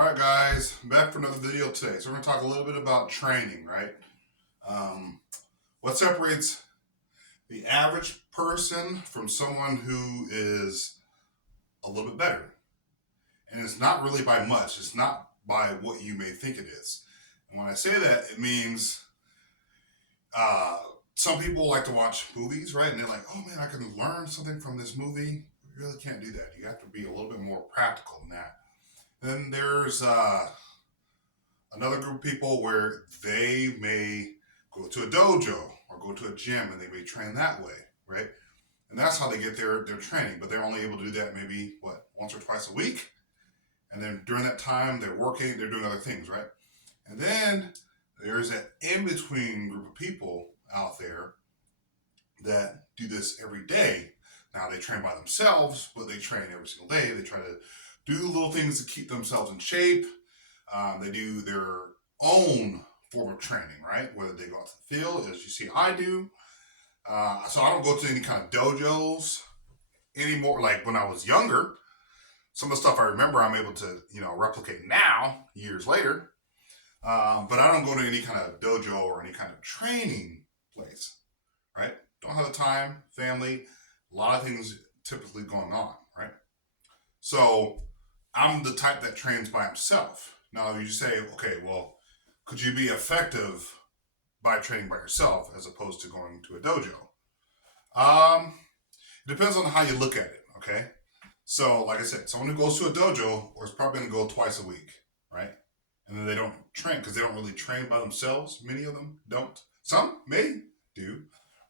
Alright guys, I'm back for another video today. So we're going to talk a little bit about training, right? Um, what separates the average person from someone who is a little bit better? And it's not really by much. It's not by what you may think it is. And when I say that, it means uh, some people like to watch movies, right? And they're like, oh man, I can learn something from this movie. You really can't do that. You have to be a little bit more practical than that. Then there's another group of people where they may go to a dojo or go to a gym and they may train that way, right? And that's how they get their training, but they're only able to do that maybe, once or twice a week. And then during that time, they're working, they're doing other things, right? And then there's that in-between group of people out there that do this every day. Now, they train by themselves, but they train every single day. They try to do little things to keep themselves in shape. They do their own form of training, right? Whether they go out to the field, as you see I do. So I don't go to any kind of dojos anymore. Like when I was younger, some of the stuff I remember I'm able to, replicate now, years later. But I don't go to any kind of dojo or any kind of training place, right? Don't have the time, family, a lot of things typically going on, right? So I'm the type that trains by himself. Now you say, okay, well, could you be effective by training by yourself as opposed to going to a dojo? It depends on how you look at it, okay? So, like I said, someone who goes to a dojo is probably going to go twice a week, right? And then they don't train because they don't really train by themselves. Many of them don't. Some may do,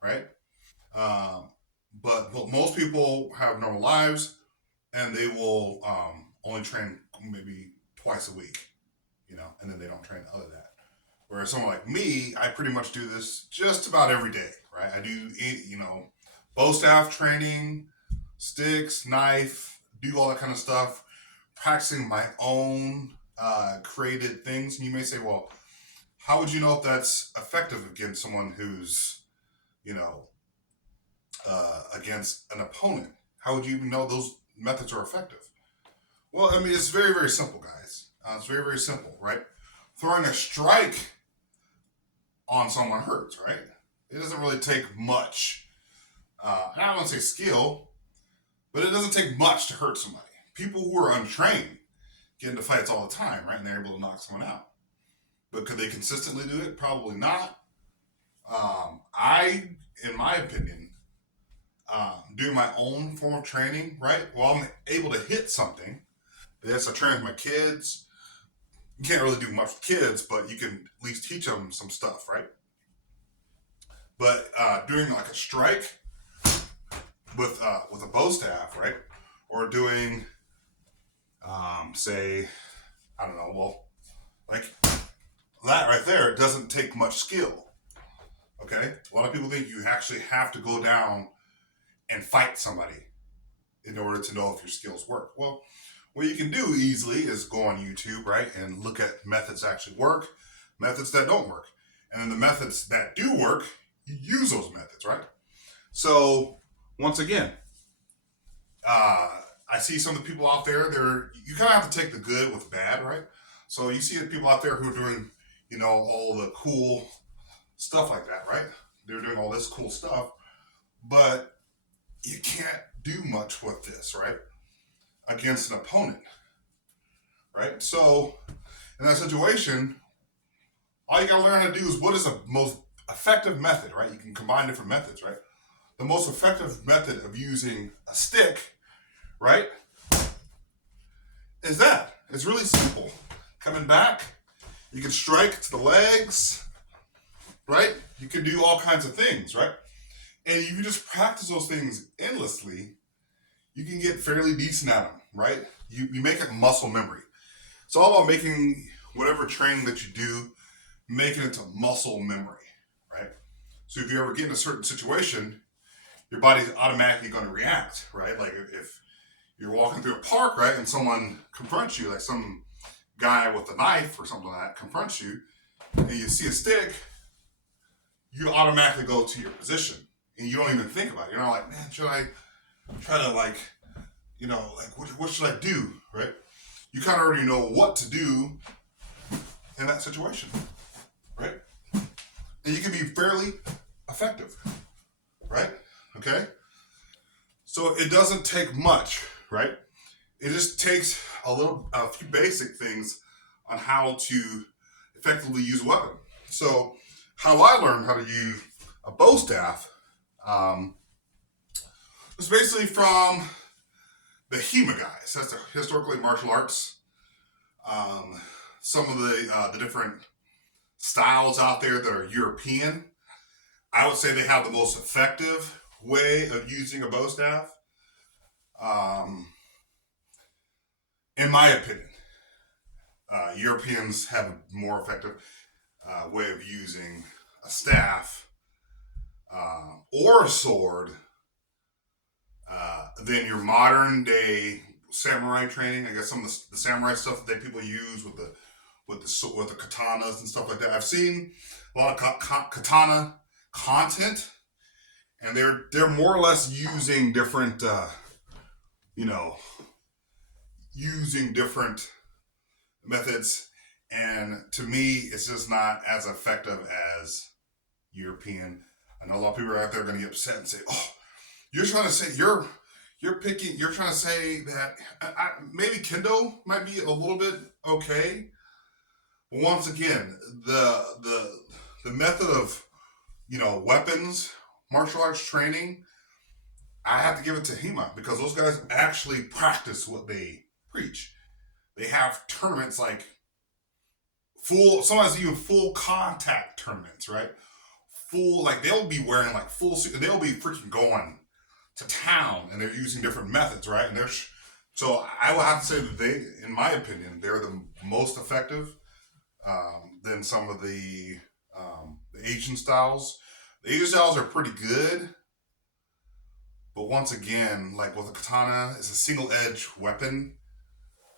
right? But most people have normal lives and they will only train maybe twice a week, and then they don't train other than that. Whereas someone like me, I pretty much do this just about every day, right? I do, bow staff training, sticks, knife, do all that kind of stuff, practicing my own created things. And you may say, well, how would you know if that's effective against someone who's, against an opponent? How would you even know those methods are effective? Well, it's very, very simple, guys. It's very, very simple, right? Throwing a strike on someone hurts, right? It doesn't really take much. And I don't want to say skill, but it doesn't take much to hurt somebody. People who are untrained get into fights all the time, right? And they're able to knock someone out. But could they consistently do it? Probably not. In my opinion, doing my own form of training, right? Well, I'm able to hit something. Yes, I train with my kids. You can't really do much with kids, but you can at least teach them some stuff, right? But doing like a strike with a bow staff, right? Or doing, say, I don't know, well, like that right there, it doesn't take much skill. Okay? A lot of people think you actually have to go down and fight somebody in order to know if your skills work. Well, what you can do easily is go on YouTube, right, and look at methods that actually work, methods that don't work. And then the methods that do work, you use those methods, right? So, once again, I see some of the people out there, you kind of have to take the good with the bad, right? So you see the people out there who are doing, all the cool stuff like that, right? They're doing all this cool stuff, but you can't do much with this, right? Against an opponent, right? So in that situation, all you gotta learn how to do is what is the most effective method, right? You can combine different methods, right? The most effective method of using a stick, right, is that. It's really simple. Coming back, you can strike to the legs, right? You can do all kinds of things, right? And if you just practice those things endlessly, you can get fairly decent at them, right? You make it muscle memory. It's all about making whatever training that you do, making it to muscle memory, right? So if you ever get in a certain situation, your body's automatically going to react, right? Like if you're walking through a park, right, and someone confronts you, like some guy with a knife or something like that confronts you, and you see a stick, you automatically go to your position, and you don't even think about it. You're not like, man, should I try to what should I do, right? you kind of already know what to do in that situation, right? And you can be fairly effective, right? Okay. So it doesn't take much, right? It just takes a few basic things on how to effectively use a weapon. So how I learned how to use a bow staff um, was basically from the HEMA guys. That's the historically martial arts. Um, some of the different styles out there that are European. I would say they have the most effective way of using a bow staff. Um, in my opinion, Europeans have a more effective way of using a staff or a sword than your modern day samurai training. I guess some of the samurai stuff that people use with the katanas and stuff like that. I've seen a lot of katana content, and they're more or less using different, you know, using different methods. And to me, it's just not as effective as European. I know a lot of people out there are going to get upset and say, "Oh, you're trying to say you're trying to say that maybe Kendo might be a little bit okay." But once again, the method of weapons, martial arts training, I have to give it to HEMA because those guys actually practice what they preach. They have tournaments like sometimes even full contact tournaments, right? Full, like they'll be wearing like full suit, they'll be freaking going to town, and they're using different methods, right? And so I will have to say that they, in my opinion, they're the most effective than some of the Asian styles. The Asian styles are pretty good, but once again, like with a katana, it's a single edge weapon,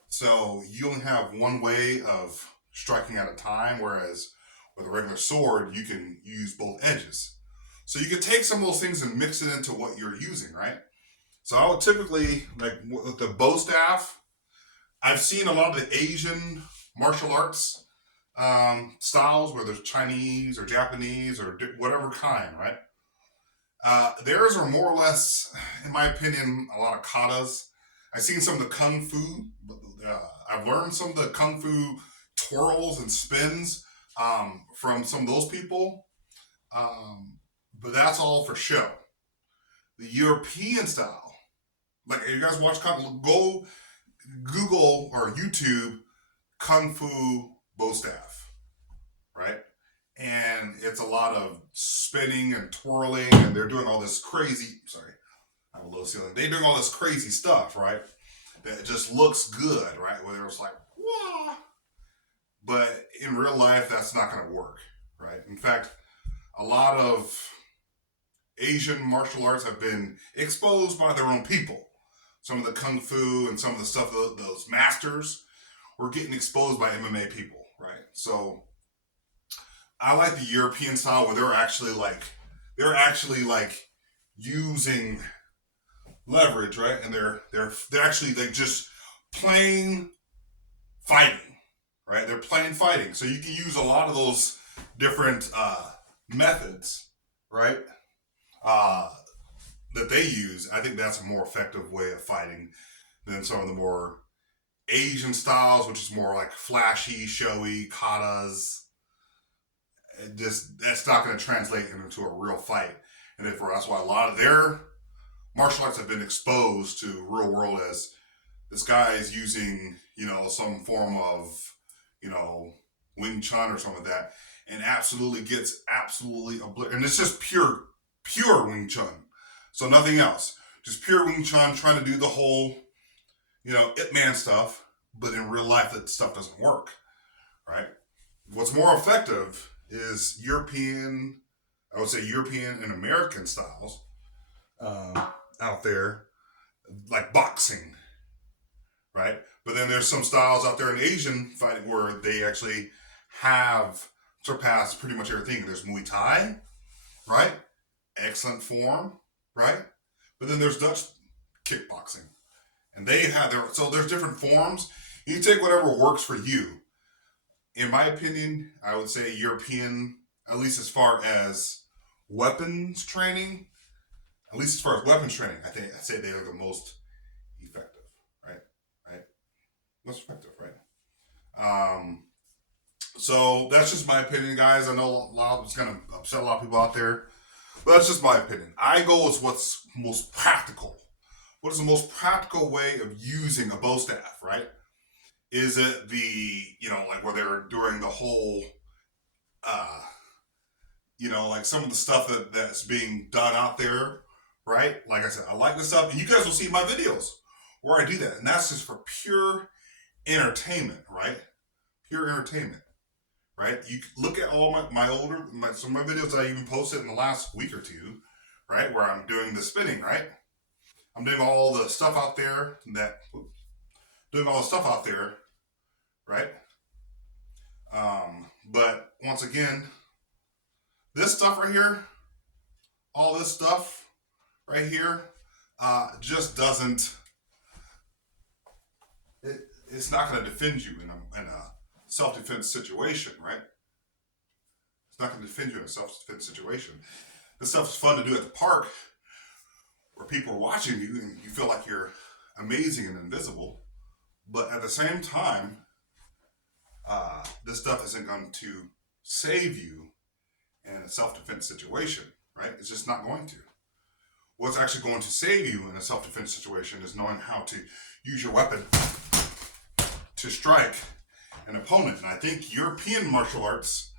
so you only have one way of striking at a time, whereas with a regular sword, you can use both edges. So you could take some of those things and mix it into what you're using, right? So I would typically, like with the bow staff, I've seen a lot of the Asian martial arts styles, whether it's Chinese or Japanese or whatever kind, right? Theirs are more or less, in my opinion, a lot of katas. I've seen some of the kung fu. I've learned some of the kung fu twirls and spins from some of those people, but that's all for show. The European style, like if you guys watch go Google or YouTube kung fu bow staff, right? And it's a lot of spinning and twirling, and they're doing all this crazy. Sorry, I have a low ceiling. They're doing all this crazy stuff, right? That just looks good, right? Where it's like, whoa. But in real life, that's not going to work, right? In fact, a lot of Asian martial arts have been exposed by their own people. Some of the kung fu and some of the stuff, those masters were getting exposed by MMA people, right? So I like the European style where they're actually like using leverage, right? And they're actually like just plain fighting, right? They're plain fighting. So you can use a lot of those different methods, right? That they use. I think that's a more effective way of fighting than some of the more Asian styles, which is more like flashy, showy, katas. That's not going to translate into a real fight. And therefore, that's why a lot of their martial arts have been exposed to real world as this guy is using, some form of, Wing Chun or something like that, and absolutely gets obliterated. And it's just pure Wing Chun. So nothing else. Just pure Wing Chun, trying to do the whole, Ip Man stuff, but in real life that stuff doesn't work, right? What's more effective is European and American styles out there, like boxing, right? But then there's some styles out there in Asian fighting where they actually have surpassed pretty much everything. There's Muay Thai, right? Excellent form, right? But then there's Dutch kickboxing, and they have so there's different forms. You take whatever works for you. In my opinion, I would say European, at least as far as weapons training, at least as far as weapons training, I'd say they are the most effective, right? Right? Most effective, right? Um, so that's just my opinion, guys. I know a lot it's gonna upset a lot of people out there, but that's just my opinion. I go with what's most practical. What is the most practical way of using a bow staff, right? Is it like where they're doing the whole, uh, like some of the stuff that's being done out there, right? Like I said, I like this stuff, and you guys will see my videos where I do that, and that's just for pure entertainment, right? Pure entertainment, right? You look at all some of my videos that I even posted in the last week or two, right? Where I'm doing the spinning, right? I'm doing all the stuff out there right? But once again, this stuff right here, all this stuff right here, just doesn't. It's not going to defend you in a self-defense situation, right? It's not going to defend you in a self-defense situation. This stuff is fun to do at the park where people are watching you and you feel like you're amazing and invisible. But at the same time, this stuff isn't going to save you in a self-defense situation, right? It's just not going to. What's actually going to save you in a self-defense situation is knowing how to use your weapon to strike an opponent. And I think European martial arts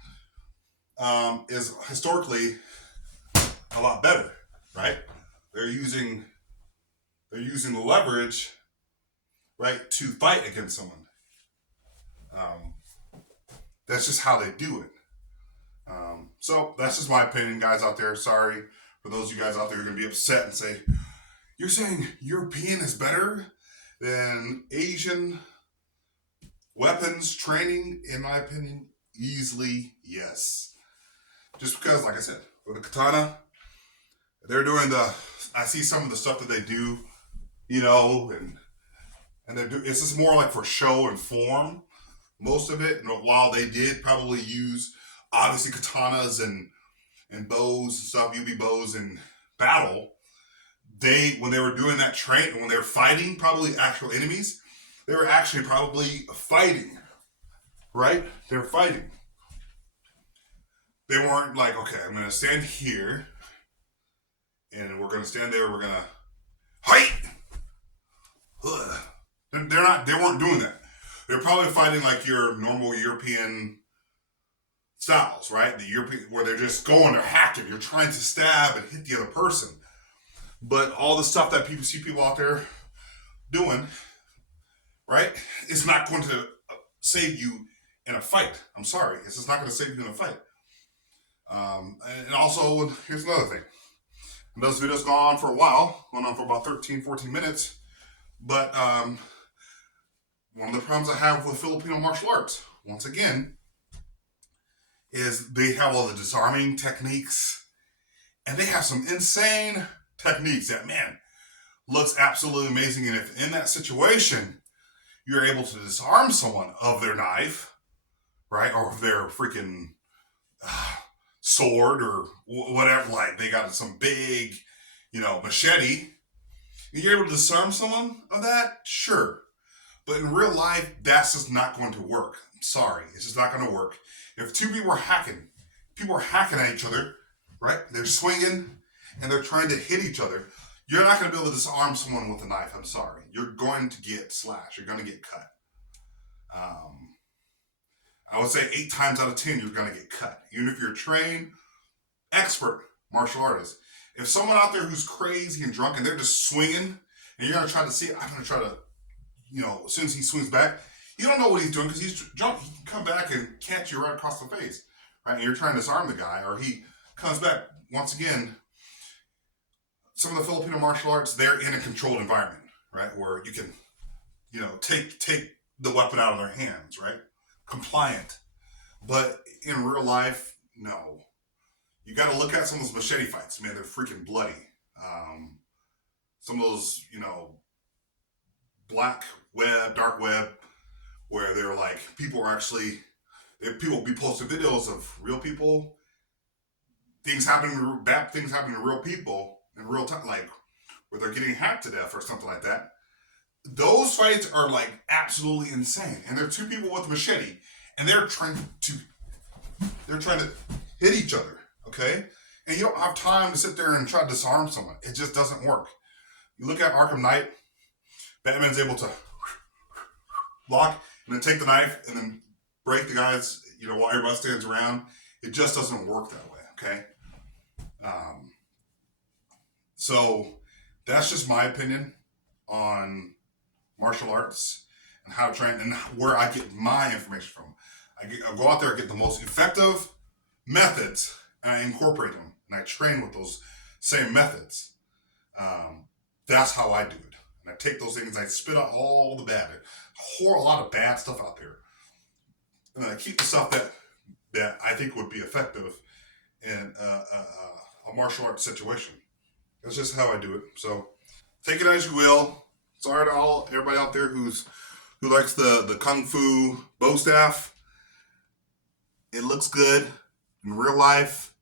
is historically a lot better, right? They're using the leverage, right, to fight against someone. That's just how they do it. So that's just my opinion, guys out there. Sorry for those of you guys out there who are going to be upset and say, you're saying European is better than Asian weapons training? In my opinion, easily yes. Just because, like I said, with the katana, they're doing I see some of the stuff that they do, and it's just more like for show and form, most of it. And while they did probably use, obviously, katanas and bows and stuff, UB bows in battle, when they were doing that when they were fighting probably actual enemies, they were actually probably fighting, right? They were fighting. They weren't like, okay, I'm going to stand here, and we're going to stand there, we're going to fight. They weren't doing that. They're probably fighting like your normal European styles, right? The European, where they're just going, they're hacking, you're trying to stab and hit the other person. But all the stuff that people see people out there doing, right, is not going to save you in a fight. I'm sorry, it's just not going to save you in a fight. And also, here's another thing. And those videos go on for a while, going on for about 13, 14 minutes. But one of the problems I have with Filipino martial arts, once again, is they have all the disarming techniques, and they have some insane techniques that, man, looks absolutely amazing. And if in that situation you're able to disarm someone of their knife, right, or of their freaking sword or whatever, like they got some big, machete, and you're able to disarm someone of that, sure. But in real life, that's just not going to work. I'm sorry, it's just not going to work. If two people are hacking at each other, right? They're swinging and they're trying to hit each other. You're not going to be able to disarm someone with a knife. I'm sorry. You're going to get slashed. You're going to get cut. I would say 8 times out of 10, you're going to get cut. Even if you're a trained, expert martial artist. If someone out there who's crazy and drunk and they're just swinging and you're going to try to see it, I'm going to try to, as soon as he swings back, you don't know what he's doing because he's drunk. He can come back and catch you right across the face, right? And you're trying to disarm the guy, or he comes back. Once again, some of the Filipino martial arts, they're in a controlled environment, right? Where you can, take the weapon out of their hands, right? Compliant. But in real life, no. You got to look at some of those machete fights, man. They're freaking bloody. Some of those, black web, dark web where they're like, people be posting videos of real people, bad things happening to real people in real time, like where they're getting hacked to death or something like that. Those fights are like absolutely insane, and they're two people with a machete, and they're trying to hit each other. Okay, and you don't have time to sit there and try to disarm someone. It just doesn't work. You look at Arkham Knight, Batman's able to lock and then take the knife and then break the guys, while everybody stands around. It just doesn't work that way, okay? So that's just my opinion on martial arts and how to train and where I get my information from. I go out there, I get the most effective methods, and I incorporate them, and I train with those same methods. That's how I do it. And I take those things, I spit out all the bad, a lot of bad stuff out there, and then I keep the stuff that I think would be effective in a martial arts situation. That's just how I do it. So take it as you will. Sorry to everybody out there who likes the kung fu bow staff. It looks good in real life.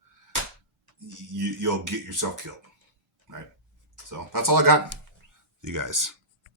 You'll get yourself killed, right? So that's all I got. You guys.